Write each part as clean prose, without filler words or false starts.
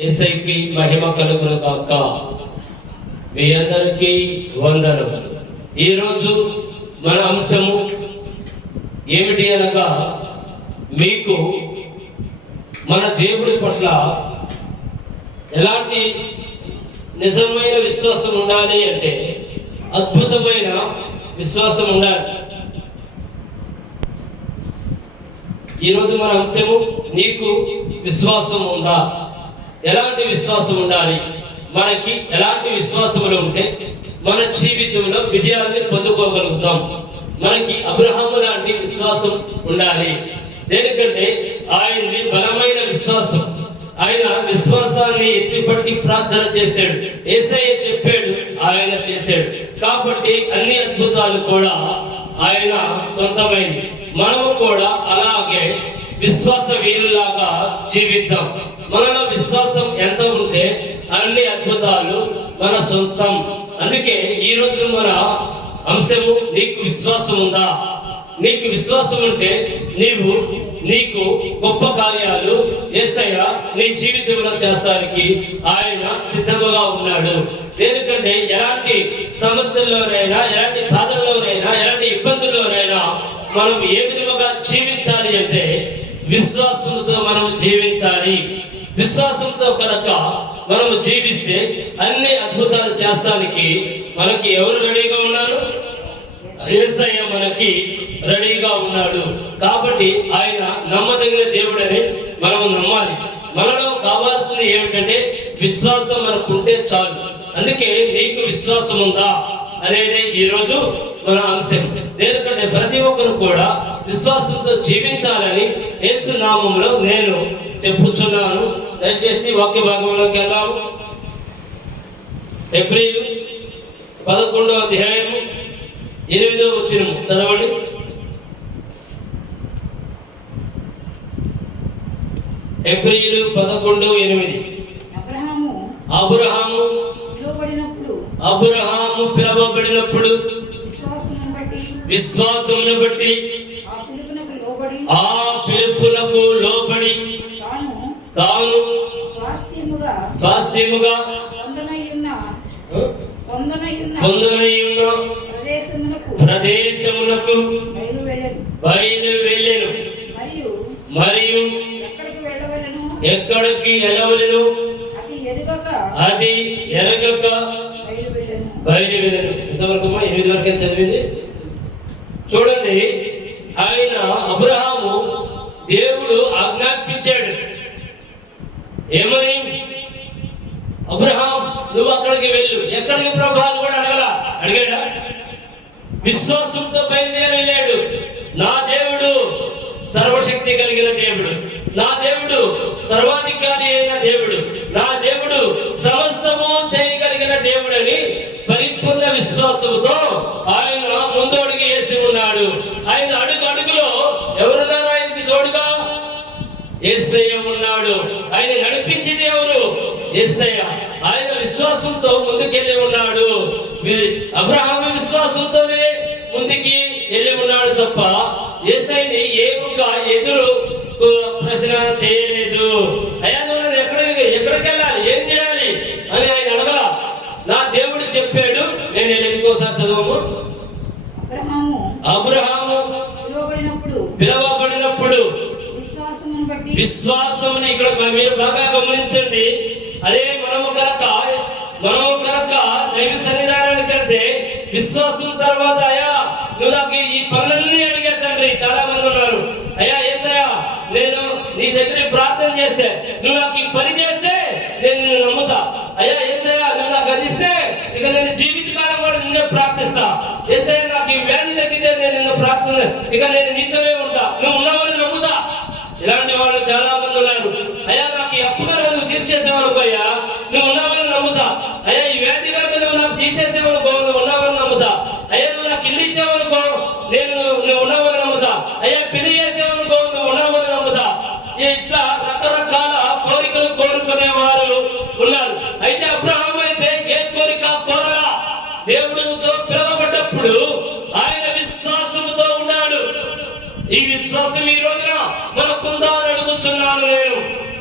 యేసయ్యకి మహిమ కలుగును గాక. మీ అందరికీ వందనములు. ఈరోజు మన అంశము ఏమిటి అనగా, మీకు మన దేవుడి పట్ల ఎలాంటి నిజమైన విశ్వాసం ఉండాలి అంటే అద్భుతమైన విశ్వాసం ఉండాలి. ఈరోజు మన అంశము నీకు విశ్వాసం ఉందా? ఎలాంటి విశ్వాసం ఉండాలి? మనకి ఎలాంటి విశ్వాసములు ఉంటే మన జీవితంలో విజయాన్ని పొందుకోగలుగుతాం? మనకి అబ్రహాము లాంటి విశ్వాసం ఉండాలి. దేనికంటే ఆయన్ని బలమైన విశ్వాసం. ఆయన విశ్వాసాన్ని ఎత్తిపట్టి ప్రార్థన చేశాడు. యేసయ్య చెప్పాడు, ఆయన చేశాడు. కాబట్టి అన్ని అద్భుతాలు కూడా ఆయన సొంతమైంది. మనము కూడా అలాగే విశ్వాస వీరులాగా జీవిద్దాం. మనలో విశ్వాసం ఎంత ఉంటే అన్ని అద్భుతాలు మన సొంతం. అందుకే ఈరోజు మన అంశము నీకు విశ్వాసం ఉందా? నీకు విశ్వాసం ఉంటే నీకు గొప్ప కార్యాలు యేసయ్య నీ జీవితంలో చేస్తానికి ఆయన సిద్ధముగా ఉన్నాడు. ఎందుకంటే ఎలాంటి సమస్యల్లోనైనా, ఎలాంటి బాధల్లోనైనా, ఎలాంటి ఇబ్బందుల్లోనైనా మనం ఏ విధముగా జీవించాలి అంటే విశ్వాసంతో మనం జీవించాలి. విశ్వాసంతో కనుక మనము జీవిస్తే అన్ని అద్భుతాలు చేస్తానికి మనకి ఎవరు రెడీగా ఉన్నారు? యేసయ్య మనకి రెడీగా ఉన్నాడు. కాబట్టి ఆయన నమ్మదగిన దేవుడని మనము నమ్మాలి. మనలో కావాల్సింది ఏమిటంటే విశ్వాసం మనకుంటే చాలు. అందుకే నీకు విశ్వాసం ఉందా అనేది ఈరోజు మన అంశం. ఎందుకంటే ప్రతి ఒక్కరు కూడా విశ్వాసంతో జీవించాలని యేసు నామములో నేను చెప్పుచున్నాను. దయచేసి వాక్య భాగంలోకి వెళ్దాము. హెబ్రీలు 11వ అధ్యాయము 8వ వచనము చదవండి. హెబ్రీలు 11:8. అబ్రహాము పిలువబడినప్పుడు విశ్వాసమును బట్టి ఆ పిలుపునకు లోబడి తాను స్వాస్థ్యముగా పొందనయున్న ప్రదేశమునకు బయలు వెళ్ళెను. మరియు ఎక్కడికి వెళ్ళవలెను అది ఎరగక బయలు వెళ్ళెను. ఇంతవరకు 8 వరకే చదివింది. చూడండి, ఆయన అబ్రహాము దేవుడు ఆజ్ఞాపించాడు. ఏమని? అబ్రహాం, నువ్వు అక్కడికి వెళ్ళు. ఎక్కడికి ప్రభావం కూడా అడిగాడా? విశ్వాసంతో బయలుదేరి వెళ్ళాడు. నా దేవుడు సర్వశక్తి కలిగిన దేవుడు, నా దేవుడు సర్వాధికారి అయిన దేవుడు, నా దేవుడు సమస్తము చేయగలిగిన దేవుడని పరిపూర్ణ విశ్వాసంతో ఆయన ముందు అడుగు వేసి ఉన్నాడు. ఆయన అడుగులో ఎవరున్నారు? ఆయనకి తోడుగా యేసయ్య ఉన్నాడు. ఆయన నడిపించింది ఎవరు? యేసయ్య. ఆయన విశ్వాసంతో ముందుకెళ్ళి ఉన్నాడు. అబ్రహాము విశ్వాసంతోనే ముందుకి వెళ్ళి ఉన్నాడు తప్ప యేసయ్యని ఏ ఒక్క ఎదురు ప్రశ్న చేయలేదు. అయ్యా, నువ్వు ఎక్కడికి వెళ్ళాలి, ఏం చేయాలి అని ఆయన అడగల. నా దేవుడు చెప్పాడు, నేను ఇంకోసారి చదవము. అబ్రహాము పిలువబడినప్పుడు విశ్వాసముని, ఇక్కడ మీరు బాగా గమనించండి. అదే మనము కనుక దైవ సన్నిధానానికి వెళ్తే విశ్వాసం తర్వాత, అయ్యా నువ్వు నాకు ఈ పనులన్నీ అడిగా తండ్రి. చాలా మంది ఉన్నారు, అయ్యా యేసయ్య నేను నీ దగ్గర ప్రార్థన చేస్తే, నువ్వు నాకు ఈ పని చేస్తే నేను నిన్ను నమ్ముతా. అయ్యా యేసయ్య నువ్వు నాకు అది ఇస్తే ఇక నేను జీవితకాలం కూడా నిన్నే ప్రార్థిస్తా. యేసయ్య నాకు ఈ వ్యాధి తగ్గితే నేను నిన్ను ప్రార్థన, ఇక నేను నీతోనే ఉంటా, నువ్వు ఉన్నావని నమ్ముతా. ఇలాంటి వాళ్ళు చాలా మంది ఉన్నారు. అయ్యా నాకు ఈ అప్పుగా నువ్వు తీర్చేసేవనుకో, అయ్యా నువ్వు ఉన్నావని నమ్ముతా. అయ్యా ఈ వ్యాధి కనుక నువ్వు నాకు తీర్చేసేవనుకో, నువ్వు ఉన్నావని నమ్ముతా. అయ్యా నువ్వు నాకు ఇల్లు ఇచ్చావనుకో, నువ్వు ఉన్నావని నమ్ముతా. అయ్యా పెళ్లి చేసేవనుకో, నువ్వు ఉన్నావని నమ్ముతా. ఇట్లా రకరకాల కోరికలు కోరుకునేవారు ఉన్నారు. అయితే అబ్రహాము అయితే ఏ కోరిక కోరలా. దేవుడితో పిలువబడ్డప్పుడు ఆయన విశ్వాసముతో ఉన్నాడు. ఈ విశ్వాసం ఈ రోజున మనకుందా అని అడుగుతున్నాను నేను.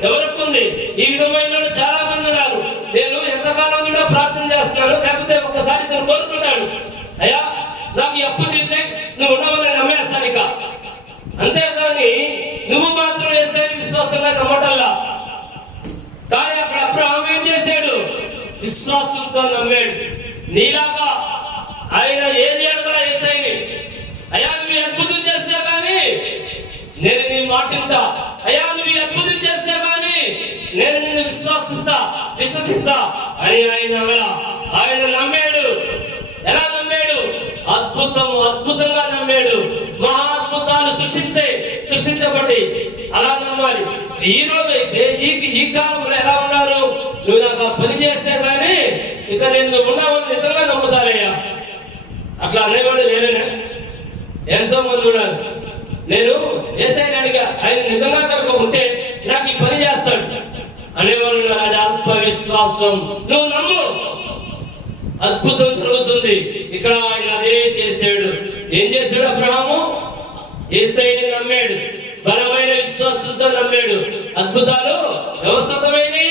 ఎవరికి ఉంది? ఈ విధమైన వాళ్ళు చాలా మంది ఉన్నారు. నేను ఎంతకాలం కూడా ప్రార్థన చేస్తున్నాను, లేకపోతే ఒక్కసారి తను కోరుతున్నాడు, అయ్యా నాకు ఈ అప్పు తీర్చే, నువ్వు ఉన్నావని నమ్మేస్తాను ఇక. అంతేగాని నువ్వు మాత్రం వేసే విశ్వాసంగా నమ్మటల్లా. కానీ అక్కడ అబ్రహాము ఏం చేశాడు? విశ్వాసంతో నమ్మాడు. నీలాగా ఆయన ఏది అడగడా యేసయ్యని, అయ్యా నువ్వు అద్భుతం చేస్తే కానీ నేను నీ మాట వింటా, అయ్యా నువ్వు అద్భుతం చేస్తే కానీ నేను నిన్ను విశ్వసిస్తా అని ఆయన నమ్మాడు. ఎలా నమ్మాడు? అద్భుతంగా నమ్మాడు. మహా అద్భుతాలు సృష్టించబడి అలా నమ్మాలి. ఈ రోజు అయితే ఈ కాలంలో ఎలా ఉన్నారు? నువ్వు నాకు పని చేస్తే కానీ ఇక నేను ఉన్నావని నిజంగా నమ్ముతారయ్యా. అట్లా అనేవాడు లేనే ఎంతో మంది ఉన్నారు. నేను యేసయ్యని అడిగా, ఆయన నిజంగా కనుక ఉంటే నాకు ఈ పని చేస్తాడు అనేవాళ్ళు ఉన్నారు. అది అల్ప విశ్వాసం. నువ్వు నమ్ము, అద్భుతం జరుగుతుంది. ఇక్కడ ఆయన అదే చేశాడు. ఏం చేశాడు? అబ్రహాము యేసయ్యని నమ్మాడు, బలమైన విశ్వాసంతో నమ్మాడు. అద్భుతాలు ఎవరు సొంతమైనవి?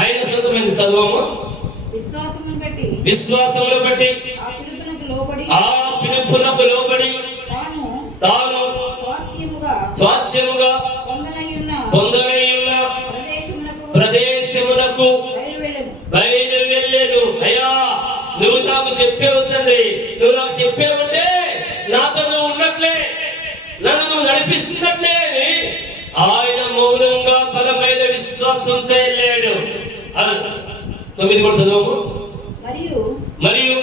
ఆయన సొంతమైనది. చదువు. విశ్వాసమును బట్టి ఆ పిలుపునకు లోబడి తాను స్వాస్థ్యముగా పొందనయ్యున్న ప్రదేశమునకు బయలు వెళ్ళేను. అయ్యా నువ్వు నాకు చెప్పేవు తండ్రి, నువ్వు నాకు చెప్పేవుంటే నాతో నువ్వు ఉన్నట్లే, నన్ను నువ్వు నడిపిస్తున్నట్లే అని ఆయన మౌనంగా బలమైన విశ్వాసంతో వెళ్ళాడు. 9 కూడా చదువు. మరియు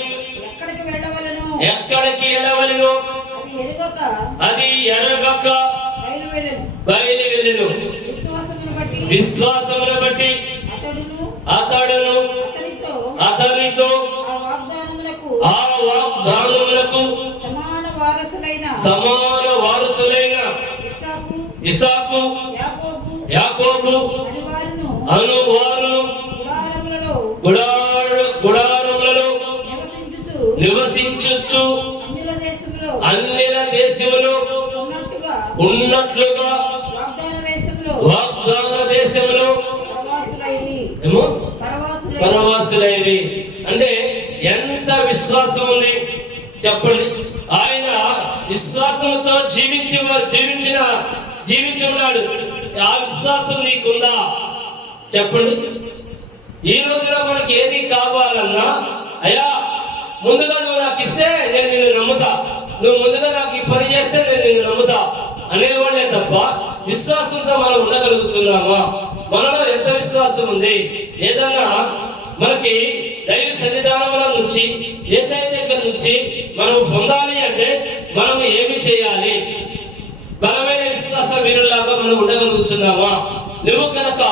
ఎక్కడికి వెళ్ళవలెను అది ఎరగక బయలు వెళ్ళెను. విశ్వాసమును బట్టి అతడును అతనితో ఆ వాగ్దానములకు సమాన వారసులైన ఇస్సాకు యాకోబు అనువారును గుడారములలో నివసించుచు అన్యుల దేశములో ఉన్నట్లుగా వాగ్దాన దేశంలో పరవాసులైరి. అంటే ఎంత విశ్వాసం ఉంది చెప్పండి. ఆయన విశ్వాసంతో జీవించి ఉన్నాడు. ఆ విశ్వాసం నీకుందా చెప్పండి. ఈ రోజున మనకి ఏది కావాలన్నా, అయ్యా ముందుగా నువ్వు నాకు ఇస్తే నేను నిన్ను నమ్ముతా, నువ్వు ముందుగా నాకు ఈ పని చేస్తే నేను నిన్ను నమ్ముతా అనేవాళ్ళే తప్ప విశ్వాసంతో మనం ఉండగలుగుతున్నామా? మనలో ఎంత విశ్వాసం ఉంది? ఏదన్నా మనకి దైవ సన్నిధానముల నుంచి, యేసయ్య దగ్గర నుంచి మనం పొందాలి అంటే మనం ఏమి చేయాలి? బలమైన విశ్వాస వీరుల్లాగా మనం ఉండగలుగుతున్నామా? నువ్వు కనుక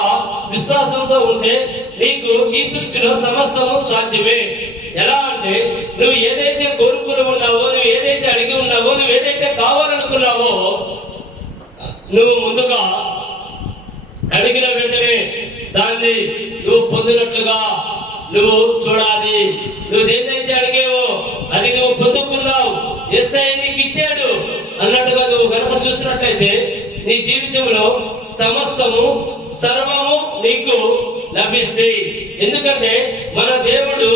విశ్వాసంతో ఉంటే నీకు ఈ సృష్టిలో సమస్తము సాధ్యమే. ఎలా అంటే నువ్వు ఏదైతే కోరుకుని ఉన్నావో, నువ్వు ఏదైతే అడిగి ఉన్నావో, నువ్వు ఏదైతే కావాలనుకున్నావో, నువ్వు ముందుగా అడిగిన వెంటనే దాన్ని నువ్వు పొందినట్లుగా నువ్వు చూడాలి. నువ్వు ఏదైతే అడిగేవో అది నువ్వు పొందుకున్నావు, యేసయ్య నీకు ఇచ్చాడు అన్నట్టుగా నువ్వు కనుక చూసినట్లయితే నీ జీవితంలో సమస్తము సర్వము నీకు లభిస్తాయి. ఎందుకంటే మన దేవుడు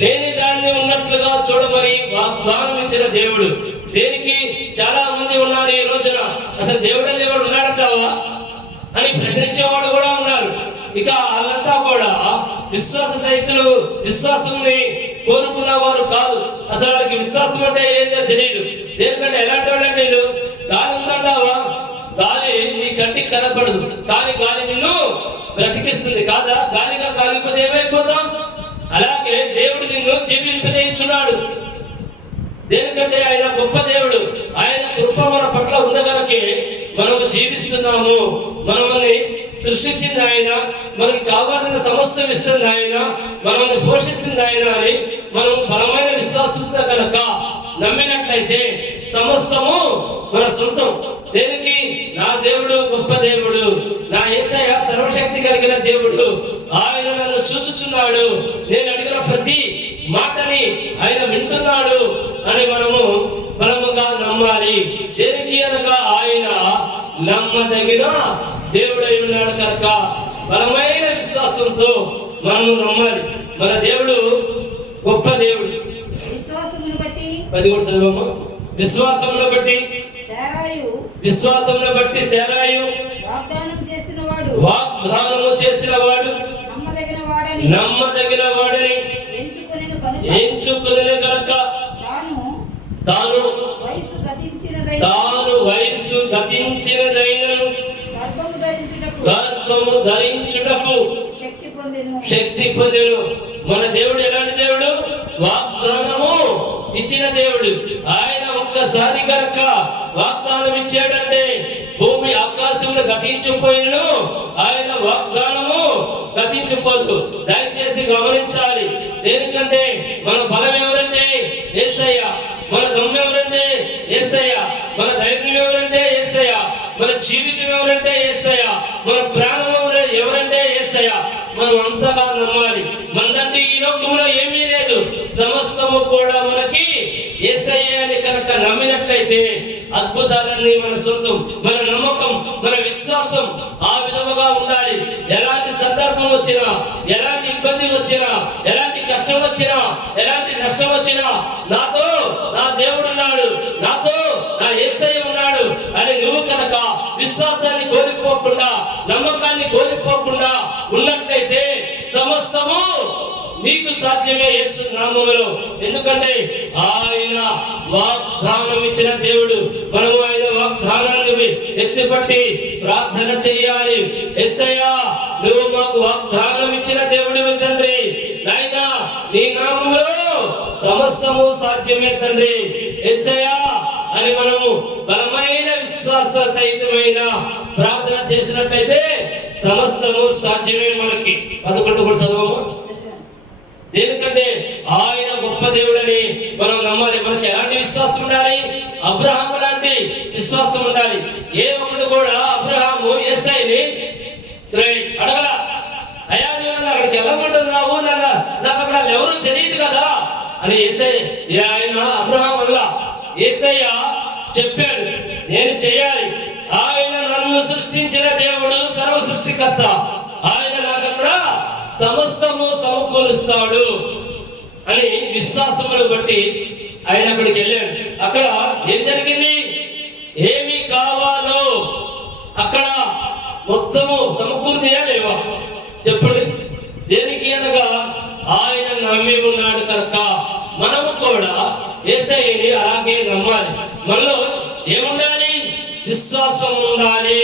లేని దాన్ని ఉన్నట్లుగా చూడమని వాగ్దానం ఇచ్చిన దేవుడు. దేనికి చాలా మంది ఉన్నారు ఈ రోజున, అసలు దేవుడు ఉన్నాడంటావా అని ప్రశ్నించేవాడు కూడా ఉన్నారు. ఇక వాళ్ళంతా కూడా విశ్వాస సహితులు, విశ్వాసంని కోరుకున్న వారు కాదు. అసలు వాళ్ళకి విశ్వాసం అంటే ఏంటో తెలియదు. ఎందుకంటే ఎలాంటి వాళ్ళు వీళ్ళు? గాలి ఉందంటావా? గాలి నీ కంటికి కనపడదు, కానీ గాలి నిన్ను బ్రతికిస్తుంది కాదా? గాలిగా కాలిపోతే ఏమైపోతాం? అలాగే దేవుడు నిన్ను జీవింపజేయుచున్నాడు. దేనికంటే ఆయన గొప్ప దేవుడు. ఆయన కృప మన పట్ల ఉన్న కనుకే మనము జీవిస్తున్నాము. మనల్ని సృష్టించింది ఆయన, మనకి కావాల్సిన సమస్తం ఇస్తుంది ఆయన, మనల్ని పోషిస్తుంది ఆయన అని మనం బలమైన విశ్వాసంతో కనుక నమ్మినట్లయితే సమస్తము మన సొంతం. దేనికి? నా దేవుడు గొప్ప దేవుడు, నా యేసయ్య సర్వశక్తి కలిగిన దేవుడు. ఆయన నన్ను చూచుచున్నాడు, నేను అడిగిన ప్రతి మాటని ఆయన వింటున్నాడు అని మనము బలముగా నమ్మాలి. దేనికి అనగా ఆయన నమ్మదగిన దేవుడై ఉన్నాడు కనుక బలమైన విశ్వాసంతో మనము నమ్మాలి. మన దేవుడు గొప్ప దేవుడు. విశ్వాసమును బట్టి 13 చదవమ్మా. విశ్వాసమును బట్టి శారాయు వాగ్దానము చేసిన వాడు నమ్మదగిన వాడని ఎంచుకొనెను గనుక తాను వయసు గతించినదైనను గర్భము ధరించుటకు శక్తి పొందెను. మన దేవుడు ఎలాంటి దేవుడు? వాగ్దానము ఇచ్చిన దేవుడు. ఆయన ఒక్కసారి కనుక వాగ్దానం ఇచ్చాడంటే భూమి ఆకాశంలో గతించిపోయినను ఆయన వాగ్దానము గతించిపోదు. దయచేసి గమనించాలి. దేనికంటే మన బలం ఎవరంటే యేసయ్య, మన దమ్ము ఎవరంటే యేసయ్య, మన ధైర్యం ఎవరంటే యేసయ్య, మన జీవితం ఎవరంటే యేసయ్య, మన ప్రాణం ఎవరంటే యేసయ్య. మనం అంతగా నమ్మాలి. మనదంటే ఈ లోకంలో ఏమీ లేదు, సమస్తము కూడా మనకి యేసయ్య అని కనుక నమ్మినట్లయితే అద్భుతాలన్నీ మన సొంతం. మన నమ్మకం, మన విశ్వాసం ఆ విధముగా ఉండాలి. ఎలాంటి సందర్భం వచ్చినా, ఎలాంటి ఇబ్బంది వచ్చినా, ఎలాంటి కష్టం వచ్చినా, ఎలాంటి నష్టం వచ్చినా నాతో నా దేవుడు ఉన్నాడు, నాతో నా యేసయ్య ఉన్నాడు అని నువ్వు కనుక విశ్వాసాన్ని కోల్పోకుండా, నమ్మకాన్ని కోల్పోకుండా ఉన్నట్లయితే సమస్తము నీకు సాధ్యమే యేసు నామములో. ఎందుకంటే ఆయన వాగ్దానం ఇచ్చిన దేవుడు. మనము ఆయన వాగ్దానాన్ని ఎత్తిపట్టి ప్రార్థన చేయాలి. యేసయ్యా, నువ్వు మాకు వాగ్దానం ఇచ్చిన దేవుడివి తండ్రి. నాయనా, నీ నామములో సమస్తము సాధ్యమే తండ్రి. యేసయ్యా అని మనము బలమైన విశ్వాస సహితమైన ప్రార్థన చేసినట్లయితే సమస్తము సాధ్యమే మనకి. 11 కూడా చదవము. ఎందుకంటే ఆయన గొప్ప దేవుడని మనం నమ్మాలి. మనకి ఎలాంటి విశ్వాసం ఉండాలి? అబ్రహాము లాంటి విశ్వాసం ఉండాలి. ఏ ఒక్కడు కూడా అబ్రహాము యేసయ్యని అడగల, అయ్యా నువ్వు నన్ను అక్కడికి వెళ్ళమంటున్నావు, నాకు అక్కడ ఎవరు తెలియదు కదా అని యేసయ్య ఆయన అబ్రహాం వల్ల యేసయ్య చెప్పాడు, నేను చేయాలి. ఆయన నన్ను సృష్టించిన దేవుడు, సర్వ సృష్టికర్త. ఆయన నాకు అక్కడ సమస్తము సమకూరుస్తాడు అని విశ్వాసమును బట్టి ఆయన అక్కడికి వెళ్ళాడు. అక్కడ ఏం జరిగింది? ఏమి కావాలో అక్కడ మొత్తము సమకూర్తియా లేవా? చెప్పండి. దేనికి అనగా ఆయన నమ్మి ఉన్నాడు కనుక మనము కూడా యేసయ్యని అలాగే నమ్మాలి. మనలో ఏముండాలి? విశ్వాసం ఉండాలి.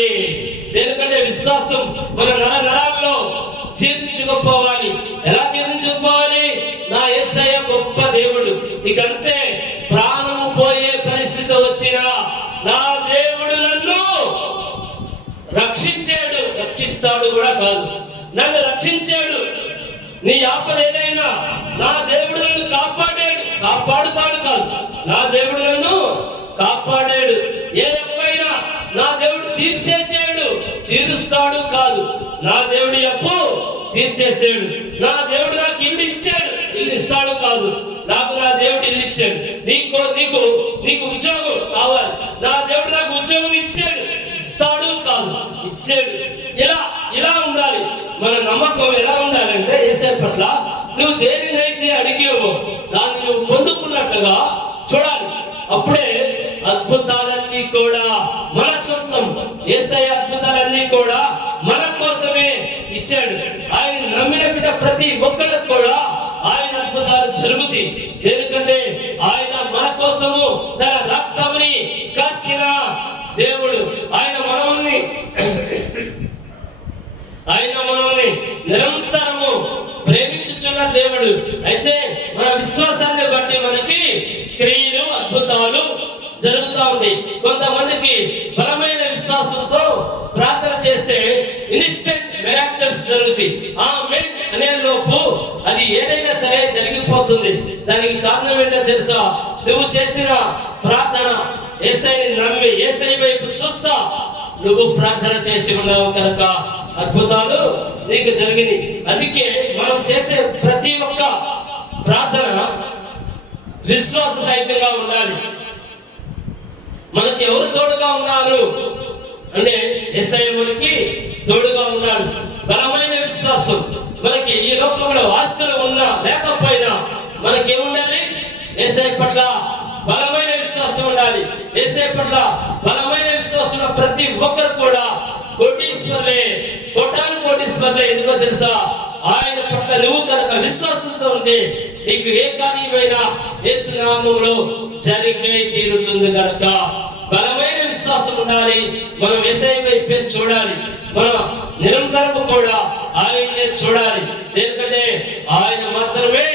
ఎందుకంటే విశ్వాసం మన నరాల్లో జీర్ణించుకుపోవాలి. ఎలా జీర్ణించుకుపోవాలి? నా యేసయ్య గొప్ప దేవుడు. ఇకంతే ప్రాణము పోయే పరిస్థితి వచ్చినా నా దేవుడు నన్ను రక్షించాడు. రక్షిస్తాడు కూడా కాదు, నన్ను రక్షించాడు. నీ ఆపద ఏదైనా నా దేవుడు నన్ను కాపాడాడు. కాపాడుతాడు కాదు, నా దేవుడు నన్ను కాపాడాడు. ఏ అప్పైనా నా దేవుడు తీర్చేసాడు. తీరుస్తాడు కాదు, నా దేవుడి అప్పు తీర్చేసాడు. నా దేవుడు నాకు ఇల్లు ఇచ్చాడు. ఇల్లు ఇస్తాడు కాదు, నాకు నా దేవుడు ఇల్లు ఇచ్చాడు. నీకు ఉద్యోగం కావాలి, నా దేవుడు నాకు ఉద్యోగం ఇచ్చాడు. ఇస్తాడు కాదు, ఇచ్చాడు. ఇలా ఉండాలి. మన నమ్మకం ఎలా ఉండాలంటే యేసయ్య పట్ల నువ్వు దేనినైతే అడిగేవో దాన్ని నువ్వు పొందుకున్నట్లుగా చూడాలి. అప్పుడే అద్భుతాలన్నీ కూడా మన సొంతం. యేసయ్య అద్భుతాలన్నీ కూడా మన కోసమే ఇచ్చాడు. ఆయన నమ్మిన బిడ్డ ప్రతి ఒక్కరికి కూడా ఆయన అద్భుతాలు జరుగుతాయి. ఎందుకంటే ఆయన మన కోసము తన రక్తముని కార్చిన దేవుడు. ఆయన మనల్ని నిరంతరము ప్రేమించుచున్న దేవుడు. అయితే మన విశ్వాసాన్ని బట్టి మనకి క్రియలు, అద్భుతాలు జరుగుతూ ఉంటాయి. కొంతమందికి బలమైన విశ్వాసంతో ప్రార్థన చేస్తే ఇన్స్టెంట్ మిరాకిల్స్ జరుగుతాయి. ఆమేన్ అనే లోపు అది ఏదైనా సరే జరిగిపోతుంది. దానికి కారణం ఏంటో తెలుసా? నువ్వు చేసిన ప్రార్థన యేసయ్యని నమ్మి యేసయ్య వైపు చూస్తా నువ్వు ప్రార్థన చేసి ఉన్నావు కనుక అద్భుతాలు నీకు జరిగింది. అందుకే మనం చేసే ప్రతి ఒక్క ప్రార్థన విశ్వాస సహితంగా ఉండాలి. మనకి ఎవరు తోడుగా ఉన్నారు అంటే యేసయ్య మనకి తోడుగా ఉన్నాడు. బలమైన విశ్వాసం. మనకి ఈ లోకంలో ఆస్తులు ఉన్నా లేకపోయినా మనకేముండాలి? యేసయ్య పట్ల బలమైన విశ్వాసం ఉండాలి. యేసయ్య పట్ల బలమైన విశ్వాసం ప్రతి ఒక్కరు కూడా కోటీశ్వర్లే, కోటీశ్వర్లే. ఎందుకో తెలుసా? ఆయన పట్ల నువ్వు కనుక విశ్వాసంతో ఉంటే నీకు ఏ కార్యమైనా యేసు నామములో జరిగే తీరుతుంది కనుక బలమైన విశ్వాసం ఉండాలి. మనం యేసయ్య వైపే చూడాలి. మనం నిరంతరము కూడా ఆయన్నే చూడాలి. ఎందుకంటే ఆయన మాత్రమే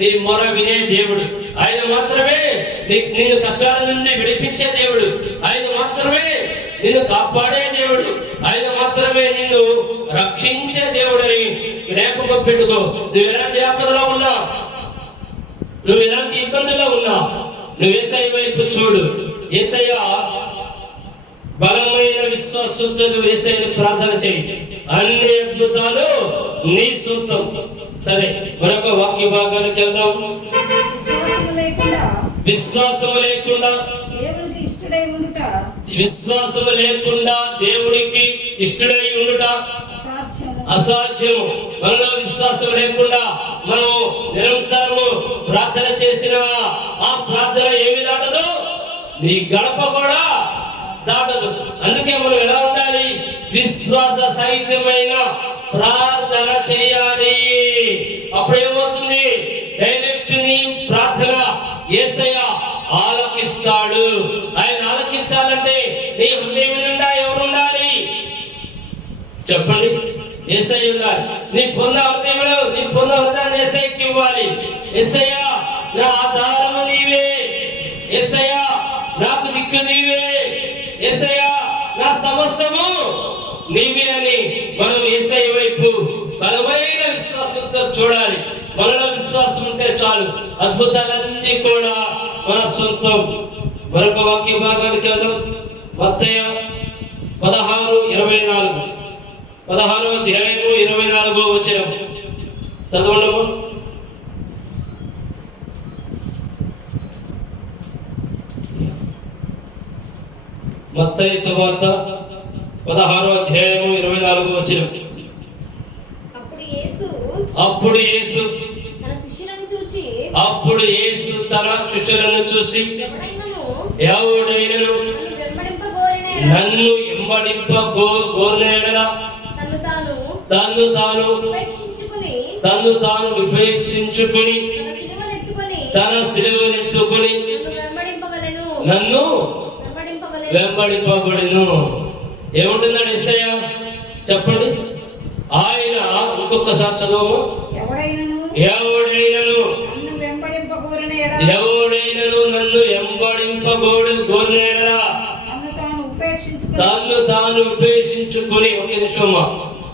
నీ మొర వినే దేవుడు. ఆయన మాత్రమే నిన్ను కష్టాల నుండి విడిపించే దేవుడు. ఆయన మాత్రమే నిన్ను కాపాడే దేవుడు. ఆయన మాత్రమే నిన్ను రక్షించే దేవుడని జ్ఞాపకం పెట్టుకో. నువ్వు ఎలాంటి ఆపదలో ఉన్నా, నువ్వు ఎలాంటి ఇబ్బందుల్లో ఉన్నా, నువ్వు యేసయ్య వైపు చూడు. యేసయ్య బలమైన విశ్వాసంతో నువ్వు యేసయ్యను ప్రార్థన చేయి. అన్ని అద్భుతాలు నీ సొంతం. సరే, మరొక వాక్య భాగానికి వెళ్దాం. విశ్వాసము లేకుండా దేవునికి ఇష్టడై ఉండుట, విశ్వాసము లేకుండా దేవుడికి ఇష్టడై ఉండుట అసాధ్యము. మనలో విశ్వాసం లేకుండా మనం నిరంతరము ప్రార్థన చేసిన ఆ ప్రార్థన ఏమి దాటదు? నీ గడప కూడా దాటదు. అందుకే మనం ఎలా ఉండాలి? విశ్వాస సహితమైన ప్రార్థన చేయాలి. అప్పుడేమవుతుంది? డైరెక్ట్ నీ ప్రార్థన యేసయ్య ఆలకిస్తాడు. ఆయన ఆలకించాలంటే నీ హృదయం నిండా ఎవరు ఉండాలి? చెప్పండి. యేసయ్య ఉండాలి. నీ పూర్ణ హృదయంలో నీ పూర్ణ హృదయాన్ని యేసయ్యకి ఇవ్వాలి. యేసయ్య నా ఆధారము నీవే, యేసయ్య నాకు దిక్కు నీవే, యేసయ్య నా సమస్తము నీవే అని మనం యేసయ్య వైపు బలమైన విశ్వాసంతో చూడాలి. మనలో విశ్వాసం ఉంటే చాలు, అద్భుతాలన్నీ కూడా మన సొంతం. మరొక వాక్య భాగానికి వెళ్దాం. మత్తయి 16:24, 16వ అధ్యాయము 24వ వచనం చదవండము. మత్తయి సువార్త 16వ అధ్యాయము 24వ వచనం. అప్పుడు యేసు తన శిష్యులను చూసి ఎవడైనను నన్ను వెంబడింపగోరిన యెడల తన్ను తాను ఉపేక్షించుకుని తన సిలువనెత్తుకుని నన్ను వెంబడింపబడును. ఏముంటుందండి యేసయ్య? చెప్పండి. ఆయన ఇంకొకసారి చదవము. ఎవడైనను నన్ను వెంబడింపగోరిన యెడల తన్ను తాను ఉపేక్షించుకుని. ఒక నిమిషం.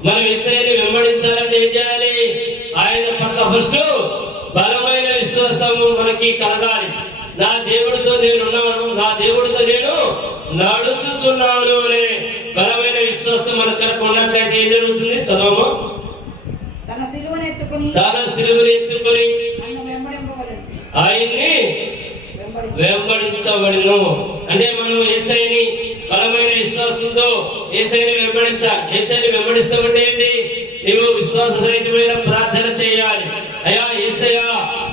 మనం యేసయ్యని వెంబడించాలంటే ఏం చేయాలి? ఆయన పట్ల ఫస్ట్ బలమైన విశ్వాసము మనకి కలగాలి. నా దేవుడితో నేనున్నాను, నా దేవుడితో నేను నడుచుచున్నాను అనే బలమైన విశ్వాసం మనకు కనుక ఉన్నట్లయితే ఏం జరుగుతుంది? చదవము. తన సిలువను ఎత్తుకొని ఆయన్ని వెంబడించబడును. అంటే మనం యేసయ్యని బలమైన విశ్వాసంతో యేసయ్యని వెంబడించాలి. యేసయ్యని వెంబడిస్తామంటే ఏంటి? నీవు విశ్వాస సహితమైన ప్రార్థన చేయాలి. అయ్యా యేసయ్య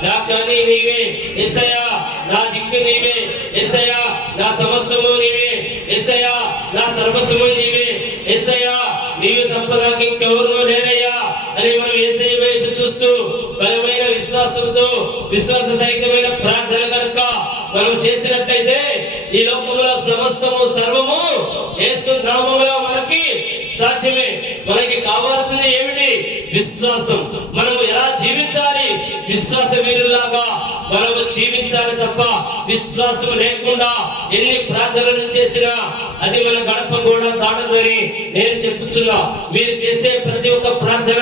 నా కన్నీ నీవే, యేసయ్య నా దిక్కు నీవే, యేసయ్య నా సమస్తము నీవే, యేసయ్య నా సర్వస్వము నీవే, యేసయ్య నీవు తప్ప నాకు ఇంకెవరు లేరయ్యా అని మనం యేసయ్య వైపు చూస్తూ బలమైన విశ్వాసంతో విశ్వాస సహితమైన ప్రార్థన కనుక మనం చేసినట్లయితే ఈ లోకంలో సమస్తము సర్వము యేసు నామములో మనకి సాధ్యమే. మనకి కావాల్సింది ఏమిటి? విశ్వాసం. మనం ఎలా జీవించాలి? విశ్వాస వీరులాగా మనము జీవించాలి తప్ప విశ్వాసం లేకుండా ఎన్ని ప్రార్థనలు చేసినా అది మన గడప కూడా దాటదని నేను చెప్పుచున్నా. మీరు చేసే ప్రతి ఒక్క ప్రార్థన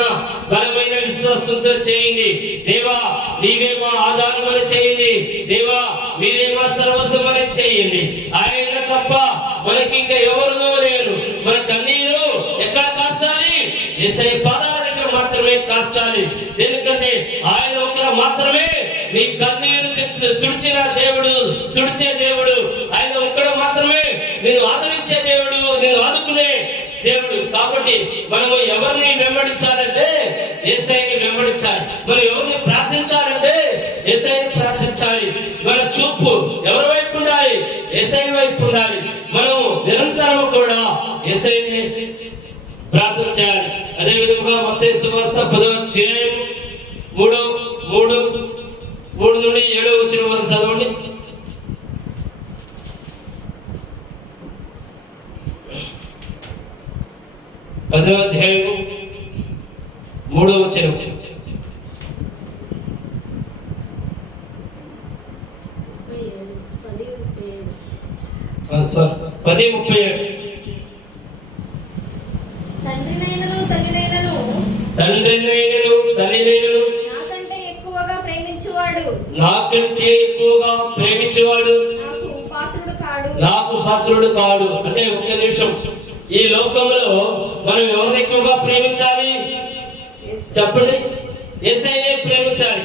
బలమైన విశ్వాసంతో చేయండి. దేవా నీవే మా ఆధారం అని చేయండి. దేవా మీరే మా సర్వస్వం అని చేయండి. ఆయన తప్ప మనకి ఇంకా ఎవరు లేరు. మన కన్నీరు ఎక్కడ కార్చాలి? యేసయ్య పాదాల దగ్గర మాత్రమే కార్చాలి. ఎందుకంటే ఆయన ఒక్కరు మాత్రమే నీ కన్నీరు తుడిచిన దేవుడు, తుడిచే దేవుడు. ఆయన ఒక్కడు మాత్రమే నిన్ను ఆదరించే దేవుడు, నిన్ను ఆదుకునే దేవుడు. కాబట్టి మనము ఎవరిని వెంబడించాలంటే యేసయ్యని వెంబడించాలి. మనం ఎవరిని ప్రార్థించాలంటే యేసయ్యని ప్రార్థించాలి. మన చూపు ఎవరి వైపు ఉండాలి? యేసయ్య వైపు ఉండాలి. మనము నిరంతరము కూడా యేసయ్యని ప్రార్థన చేయాలి. అదే విధంగా మత్తయి సువార్త 10వ అధ్యాయం 3 నుండి 7వ వచనం వరకు చదవండి. పదవ అధ్యాయము 3వ వచనం. 10:37. తండ్రినైనను తల్లినైనను నాకంటే ఎక్కువగా ప్రేమించువాడు నాకు పాత్రుడు కాడు. అంటే ఒక నిమిషం, ఈ లోకంలో మనం ఎవరిని ఎక్కువగా ప్రేమించాలి చెప్పండి? యేసయ్యనే ప్రేమించాలి.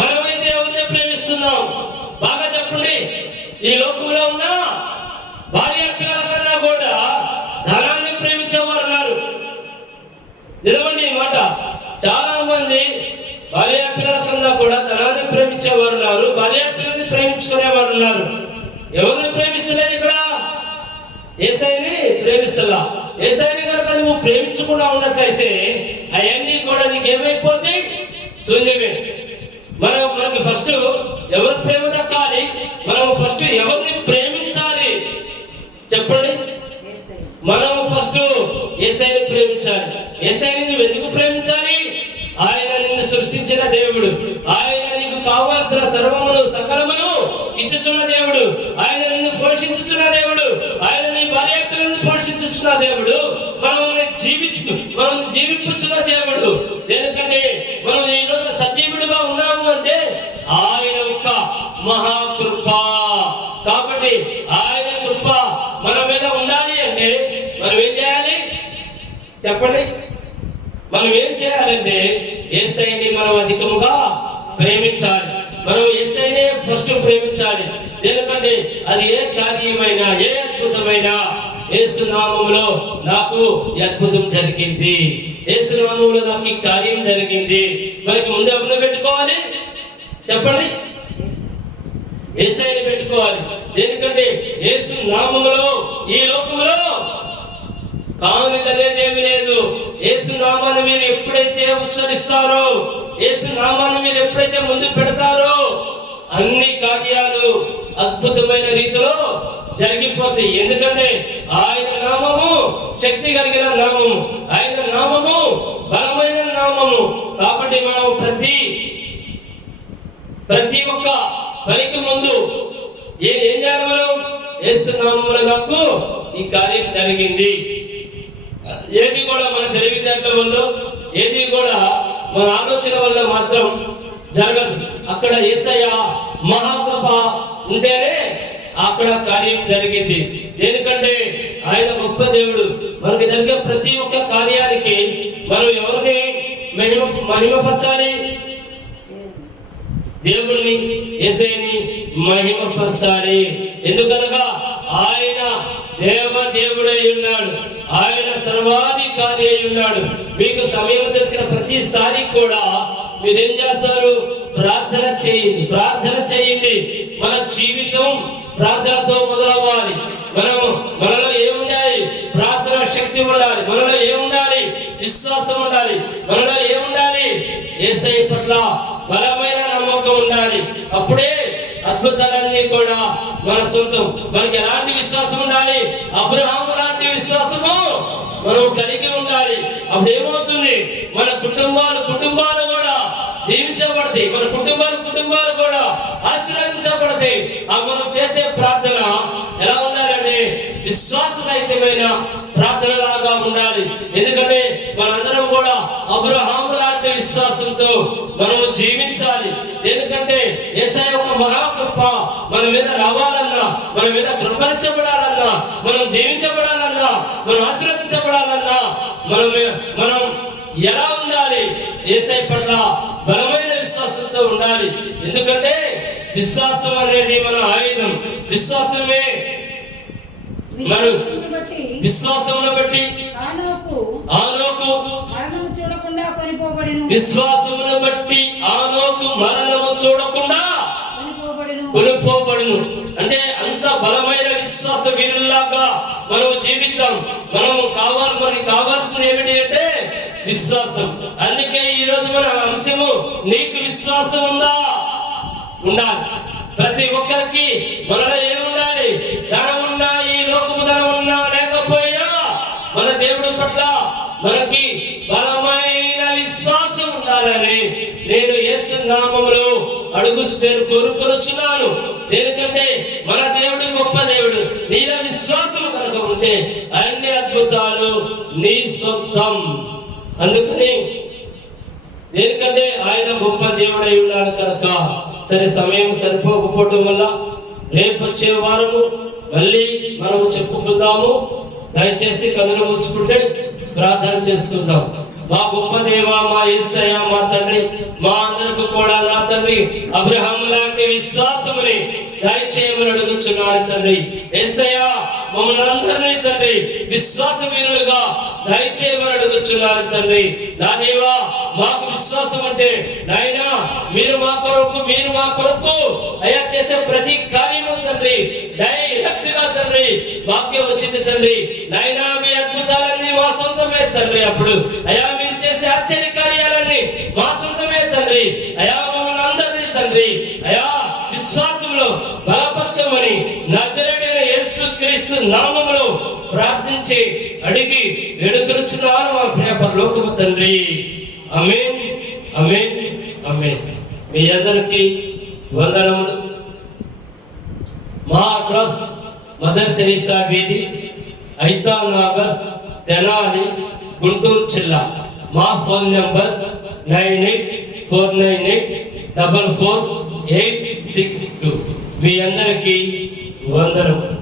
మనమైతే ఎవరిని ప్రేమిస్తున్నాం? బాగా చెప్పండి. ఈ లోకంలో ఉన్న భార్య పిల్లల కన్నా కూడా ధనాన్ని ప్రేమించేవారు ఉన్నారు. నిలవండి ఈ మాట. చాలా మంది భార్య పిల్లల కన్నా కూడా ధనాన్ని ప్రేమించేవారు ఉన్నారు, భార్య పిల్లల్ని ప్రేమించుకునేవారు ఉన్నారు. ఎవరిని ప్రేమిస్తలేదు ఇక్కడ? యేసయ్యని ప్రేమిస్తలా. యేసయ్యని కనుక నువ్వు ప్రేమించకుండా ఉన్నట్లయితే అవన్నీ కూడా నీకు ఏమైపోతాయి? శూన్యమే. మనకు ఫస్ట్ ఎవరి ప్రేమ దక్కాలి? మనం ఫస్ట్ ఎవరిని ప్రేమించాలి చెప్పండి? మనం ఫస్ట్ యేసయ్యని ప్రేమించాలి. యేసయ్యని నువ్వు ఎందుకు ప్రేమించాలి? ఆయన నిన్ను సృష్టించిన దేవుడు, ఆయన నీకు కావాల్సిన సర్వమును సకలమును ఇచ్చుచున్న దేవుడు, ఆయన నిన్ను పోషించుచున్న దేవుడు, ఆయన నీ భార్యను పోషించుచున్న దేవుడు, మనం జీవించుచున్న దేవుడు. ఎందుకంటే మనం ఈ రోజు సజీవుడుగా ఉన్నాము అంటే ఆయన యొక్క మహాకృప. కాబట్టి ఆయన కృప మన మీద ఉండాలి అంటే మనం ఏం చేయాలి చెప్పండి? మనం ఏం చేయాలంటే యేసయ్యని మనం అధికముగా ప్రేమించాలి. మనం యేసయ్యనే ఫస్ట్ ప్రేమించాలి. ఎందుకంటే అది ఏ కార్యమైనా ఏ అద్భుతమైనా యేసు నామములో నాకు ఈ అద్భుతం జరిగింది, యేసు నామములో నాకు ఈ కార్యం జరిగింది. మనకి ముందు ఎవరిని పెట్టుకోవాలి చెప్పండి? యేసయ్యని పెట్టుకోవాలి. ఎందుకంటే యేసు నామములో ఈ లోకములో కానిదనేది ఏమీ లేదు. యేసు నామాన్ని మీరు ఎప్పుడైతే ఉచ్చరిస్తారో, యేసు నామాన్ని మీరు ఎప్పుడైతే ముందు పెడతారో అన్ని కార్యాలు అద్భుతమైన రీతిలో జరిగిపోతాయి. ఎందుకంటే ఆయన నామము శక్తి కలిగిన నామము, ఆయన నామము బలమైన నామము. కాబట్టి మనం ప్రతి ఒక్క పనికి ముందు ఏం చేయాలి? మనం యేసు నామములో నాకు ఈ కార్యం జరిగింది. ఏది కూడా మన తెలివితేటల వల్ల, ఏది కూడా మన ఆలోచన వల్ల మాత్రం జరగదు. అక్కడ యేసయ్య మహాకృప ఉంటేనే అక్కడ కార్యం జరిగింది. ఎందుకంటే ఆయన గొప్ప దేవుడు. మనకి జరిగే ప్రతి ఒక్క కార్యానికి మనం ఎవరిని మహిమపరచాలి? దేవుణ్ణి, యేసయ్యని మహిమపరచాలి. ఎందుకనగా ఆయన దేవుడై ఉన్నాడు, ఆయన సర్వాధికారి అయి ఉన్నాడు. మీకు సమయం దొరికిన ప్రతిసారి కూడా మీరేం చేస్తారు? ప్రార్థన చేయండి. మన జీవితం ప్రార్థనతో మొదలవ్వాలి. మనలో ఏముండాలి? ప్రార్థన శక్తి ఉండాలి. మనలో ఏముండాలి? విశ్వాసం ఉండాలి. మనలో ఏముండాలి? యేసయ్య పట్ల బలమైన నమ్మకం ఉండాలి. అప్పుడే అద్భుతాలన్నీ కూడా మన సొంతం. మనకి ఎలాంటి విశ్వాసం ఉండాలి? అబ్రహాము లాంటి విశ్వాసము మనం కలిగి ఉండాలి. అప్పుడు ఏమవుతుంది? మన కుటుంబాలు కూడా దీవించబడతాయి. మన కుటుంబాలు కూడా ఆశీర్వదించబడతాయి. మనం చేసే ప్రార్థన ఎలా ఉండాలంటే విశ్వాసరహితమైన ప్రార్థనలాగా ఉండాలి. ఎందుకంటే మనందరం కూడా అబ్రహాము లాంటి విశ్వాసంతో మనము జీవించాలి. ఎందుకంటే యేసయ్య యొక్క మహాకృప మన మీద రావాలన్నా, మన మీద కృపరించబడాలన్నా, మనం దీవించబడాలన్నా, మనం ఆశీర్వదించబడాలన్నా మనం ఎలా ఉండాలి? యేసయ్య పట్ల బలమైన విశ్వాసంతో ఉండాలి. ఎందుకంటే విశ్వాసం అనేది మన ఆయుధం. విశ్వాసమే విశ్వాసమును బట్టి ఆనోకు మరణము చూడకుండా కొనిపోబడెను. విశ్వాసమును బట్టి ఆనోకు మరణము చూడకుండా కొనిపోబడెను. కొనుక్కోబడును. అంటే అంత బలమైన విశ్వాస వీరుల్లాగా మనం జీవిద్దాం. మనకి కావాల్సింది ఏమిటి అంటే విశ్వాసం. అందుకే ఈ రోజు మన అంశము నీకు విశ్వాసం ఉందా? ఉండాలి. ప్రతి ఒక్కరికి మనలో ఏముండాలి? ధనం ఉన్నా, ఈ లోకము ధనం ఉన్నా లేకపోయినా మన దేవుడి పట్ల మనకి బలమైన విశ్వాసం ఉండాలని నేను యేసు నామములో కోరుకొనుచున్నాను. ఎందుకంటే మన దేవుడు గొప్ప దేవుడు. నీలో విశ్వాసం కనుక ఉంటే అన్ని అద్భుతాలు నీ సొంతం. అందుకని ఎందుకంటే ఆయన గొప్ప దేవుడై ఉన్నాడు కనుక. సరే, సమయం సరిపోకపోవటం వల్ల రేపు వచ్చే వారము మళ్ళీ మనము చెప్పుకుందాము. దయచేసి కన్నులు మూసుకుంటే ప్రార్థన చేసుకుందాం. మా గొప్ప దేవ, మా యేసయ్య, మా తండ్రి, మా అందరికి కూడా నా తండ్రి అబ్రహాం లాంటి విశ్వాసముని దయచేయమని అడుగుచున్నాడు తండ్రి. యేసయ్య, మమ్మల్ని అందరినీ తండ్రి విశ్వాస వీరులుగా దయచేయమని అడుగుచున్నాడు తండ్రి. నా దేవా, మాకు విశ్వాసం అంటే నాయనా మీరు మా కొరకు అయ్యా చేసే ప్రతి కార్యము తండ్రి డైరెక్ట్ గా తండ్రి వాక్యం వచ్చింది తండ్రి. నాయనా మీ అద్భుతాలన్నీ మా సొంతమే తండ్రి. అప్పుడు అయ్యా మీరు చేసే ఆశ్చర్య కార్యాలన్నీ మా సొంతమే తండ్రి. అయ్యా మమ్మల్ని అందరినీ తండ్రి అయ్యా విశ్వాసంలో బలపరచమని నజరేయుడైన యేసుక్రీస్తు నామములో ప్రార్థించి అడిగి వేడుకొనుచున్నాను మా ప్రియ పరలోకపు తండ్రి. ఆమేన్, ఆమేన్, ఆమేన్. మీ అందరికీ వందనములు. మా అడ్రస్ మదర్ తెరీసా వీధి, ఐతా నగర్, తెనాలి, గుంటూరు జిల్లా. మా ఫోన్ నెంబర్ 9849844862. మీ అందరికీ వందనములు.